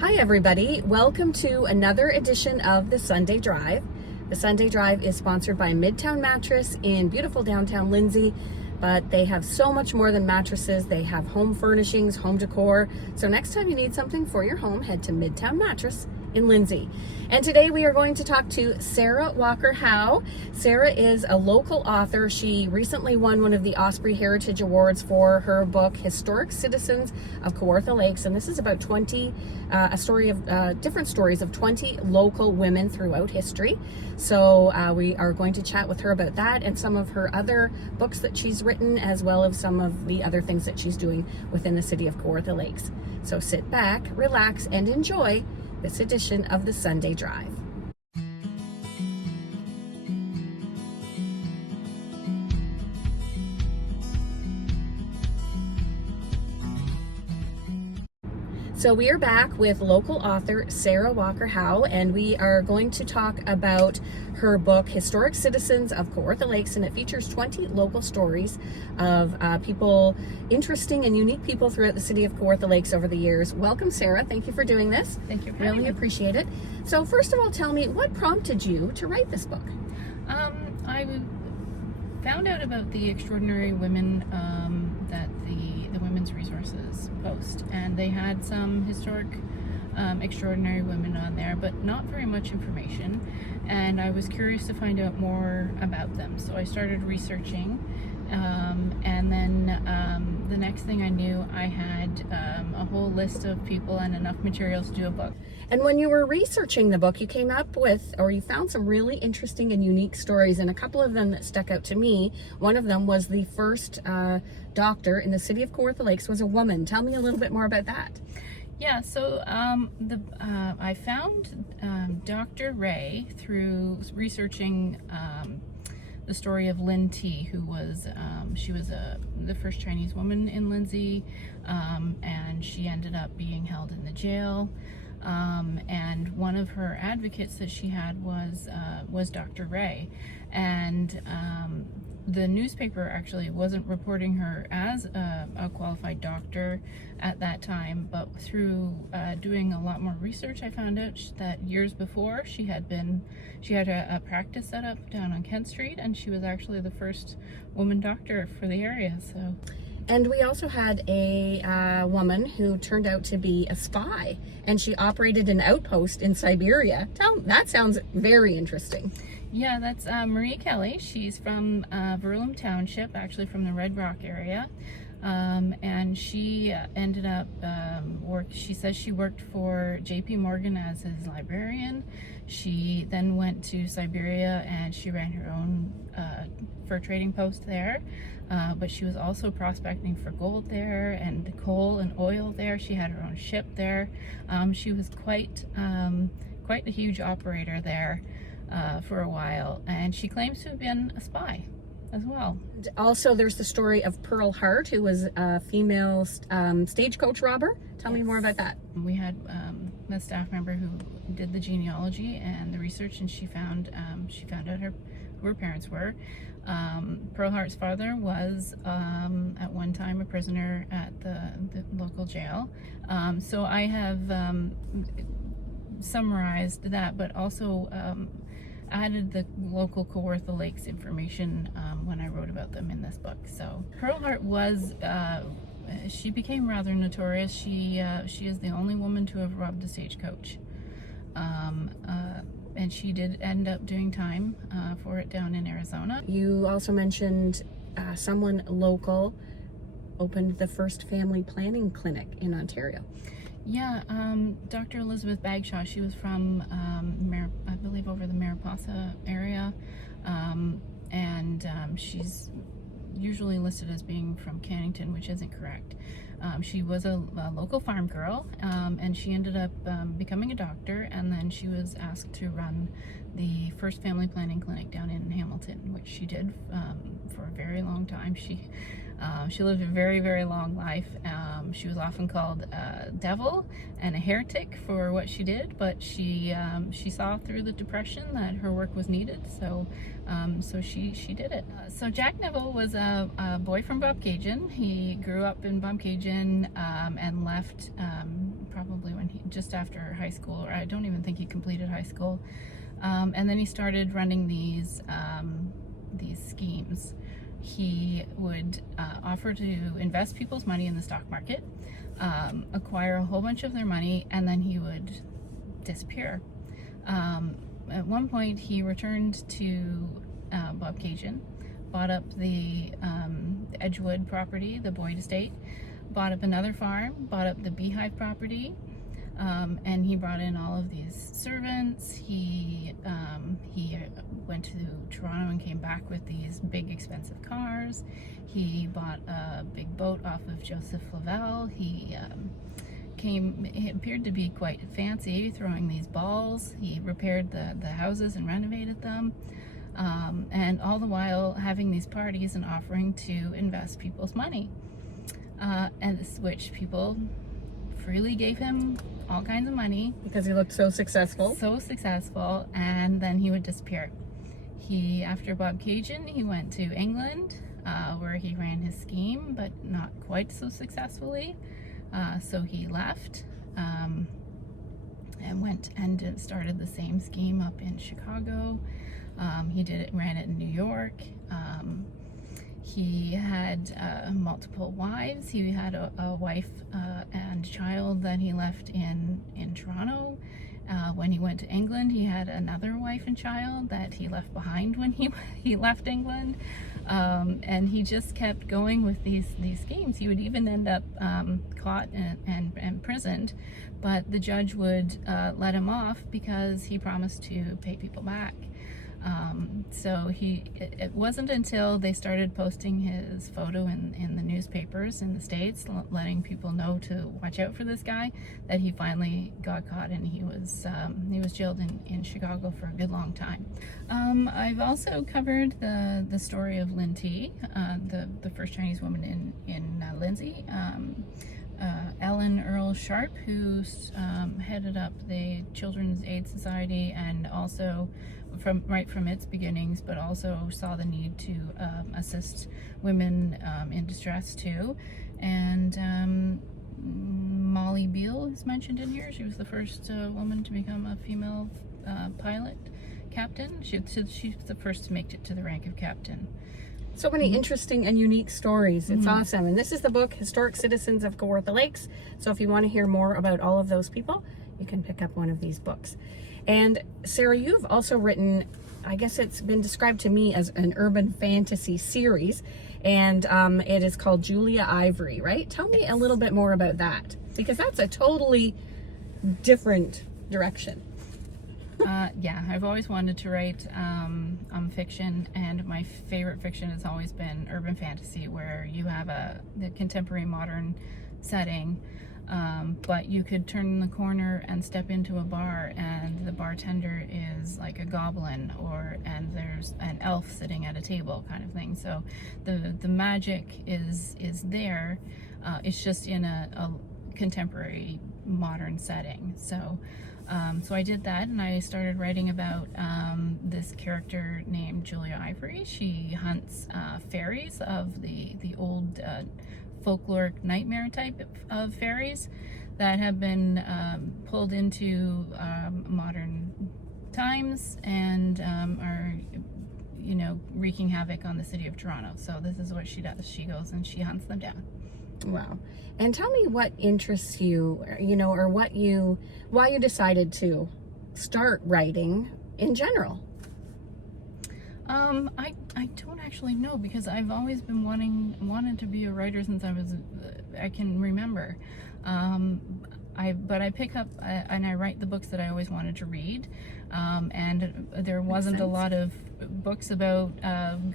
Hi everybody, welcome to another edition of the Sunday Drive. The Sunday Drive is sponsored by Midtown Mattress in beautiful downtown Lindsay, but they have so much more than mattresses. They have home furnishings, home decor. So next time you need something for your home, head to Midtown Mattress in Lindsay. And today we are going to talk to Sara Walker-Howe. Sara is a local author. She recently won one of the Osprey Heritage Awards for her book, Historic Citizens of Kawartha Lakes. And this is about different stories of 20 local women throughout history. So we are going to chat with her about that and some of her other books that she's written, as well as some of the other things that she's doing within the city of Kawartha Lakes. So sit back, relax, and enjoy this edition of the Sunday Drive. So we are back with local author Sara Walker-Howe, and we are going to talk about her book, Historic Citizens of Kawartha Lakes, and it features 20 local stories of people, interesting and unique people throughout the city of Kawartha Lakes over the years. Welcome, Sara. Thank you for doing this. Thank you for having me. Really appreciate it. So first of all, tell me, what prompted you to write this book? I found out about the extraordinary women that the Women's Resources post, and they had some historic extraordinary women on there, but not very much information, and I was curious to find out more about them. So I started researching, and then the next thing I knew, I had a whole list of people and enough materials to do a book. And when you were researching the book, you came up with, or you found some really interesting and unique stories, and a couple of them that stuck out to me. One of them was the first doctor in the city of Kawartha Lakes was a woman. Tell me a little bit more about that. Yeah, so I found Dr. Ray through researching the story of Lin T, who was she was the first Chinese woman in Lindsay, and she ended up being held in the jail. And one of her advocates that she had was Dr. Ray, and the newspaper actually wasn't reporting her as a qualified doctor at that time, but through doing a lot more research, I found out that years before she had a practice set up down on Kent Street, and she was actually the first woman doctor for the area. So. And we also had a woman who turned out to be a spy, and she operated an outpost in Siberia. That sounds very interesting. Yeah, that's Marie Kelly. She's from Verulam Township, actually from the Red Rock area. And she ended up she says she worked for JP Morgan as his librarian. She then went to Siberia and she ran her own fur trading post there. But she was also prospecting for gold there and coal and oil there. She had her own ship there. She was quite a huge operator there for a while, and she claims to have been a spy as well. Also, there's the story of Pearl Hart, who was a female stagecoach robber. Tell me more about that. We had a staff member who did the genealogy and the research, and she found out who her parents were. Pearl Hart's father was at one time a prisoner at the local jail. So I have summarized that, but also added the local Kawartha Lakes information when I wrote about them in this book. So Pearl Hart was, she became rather notorious. She is the only woman to have robbed a stagecoach. And she did end up doing time for it down in Arizona. You also mentioned someone local opened the first family planning clinic in Ontario. Yeah, Dr. Elizabeth Bagshaw. She was from, I believe, over the Mariposa area, and she's usually listed as being from Cannington, which isn't correct. She was a local farm girl, and she ended up becoming a doctor, and then she was asked to run the first family planning clinic down in Hamilton, which she did for a very long time. She She lived a very, very long life. She was often called a devil and a heretic for what she did, but she saw through the Depression that her work was needed, so she did it. So Jack Neville was a boy from Bobcaygeon. He grew up in Bobcaygeon and left probably when just after high school, or I don't even think he completed high school. And then he started running these schemes. He would offer to invest people's money in the stock market, acquire a whole bunch of their money, and then he would disappear. At one point, he returned to Bobcaygeon, bought up the Edgewood property, the Boyd estate, bought up another farm, bought up the Beehive property, and he brought in all of these servants. He went to Toronto and came back with these big expensive cars. He bought a big boat off of Joseph Lavelle. He appeared to be quite fancy, throwing these balls. He repaired the houses and renovated them, and all the while having these parties and offering to invest people's money, which people freely gave him all kinds of money because he looked so successful. And then he would disappear. After Bobcaygeon, he went to England, where he ran his scheme, but not quite so successfully. So he left and went and started the same scheme up in Chicago. He ran it in New York. He had multiple wives. He had a wife and child that he left in Toronto. When he went to England, he had another wife and child that he left behind when he left England. And he just kept going with these schemes. He would even end up caught and imprisoned, but the judge would let him off because he promised to pay people back. So it wasn't until they started posting his photo in the newspapers in the States, letting people know to watch out for this guy, that he finally got caught, and he was jailed in Chicago for a good long time. I've also covered the story of Lynn T, the first Chinese woman in Lindsay. Ellen Earl Sharp, who headed up the Children's Aid Society, and also from its beginnings, but also saw the need to assist women in distress too. And Molly Beale is mentioned in here. She was the first woman to become a female pilot captain. She's the first to make it to the rank of captain. So many interesting and unique stories. It's awesome. And this is the book, Historic Citizens of Kawartha Lakes. So if you want to hear more about all of those people, you can pick up one of these books. And Sarah, you've also written, I guess it's been described to me as an urban fantasy series, and it is called Julia Ivory, right? Tell me a little bit more about that, because that's a totally different direction. Yeah, I've always wanted to write fiction, and my favorite fiction has always been urban fantasy, where you have the contemporary modern setting, but you could turn the corner and step into a bar, and the bartender is like a goblin, and there's an elf sitting at a table, kind of thing. So the magic is there. It's just in a contemporary modern setting. So I did that, and I started writing about this character named Julia Ivory. She hunts fairies of the old folkloric nightmare type of fairies that have been pulled into modern times and are, wreaking havoc on the city of Toronto. So this is what she does. She goes and she hunts them down. Wow. And tell me what interests you, or why you decided to start writing in general. I don't actually know, because I've always been wanted to be a writer since I can remember. But I pick up and I write the books that I always wanted to read. And there wasn't a lot of books about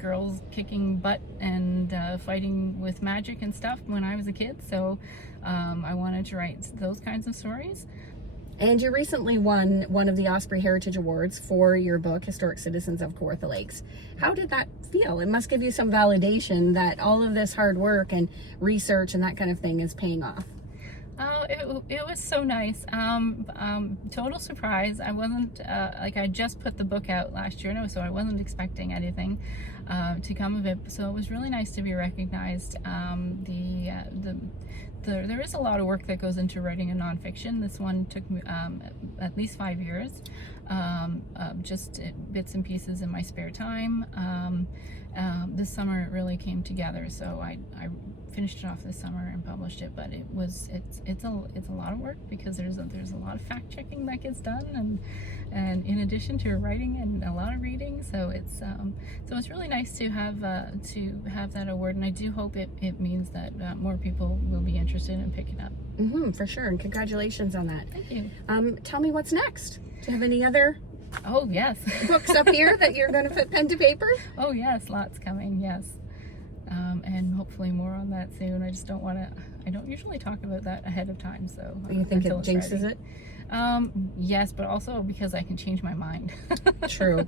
girls kicking butt and fighting with magic and stuff when I was a kid. So I wanted to write those kinds of stories. And you recently won one of the Osprey Heritage Awards for your book, Historic Citizens of Kawartha Lakes. How did that feel? It must give you some validation that all of this hard work and research and that kind of thing is paying off. Oh, it was so nice. Total surprise. I wasn't, I just put the book out last year, so I wasn't expecting anything to come of it. So it was really nice to be recognized. There is a lot of work that goes into writing a nonfiction. This one took me at least 5 years, just bits and pieces in my spare time. This summer it really came together, so I finished it off this summer and published it. But it's a lot of work, because there's a lot of fact checking that gets done, and in addition to writing and a lot of reading, so it's really nice to have that award, and I do hope it means that more people will be interested in picking up. For sure, and congratulations on that. Thank you. Tell me what's next. Do you have any other Oh yes. books up here that you're going to put pen to paper? Oh yes, lots coming. Yes. And hopefully more on that soon. I just don't want to. I don't usually talk about that ahead of time. So You think it until it's jinxes ready. it? Yes, but also because I can change my mind. True.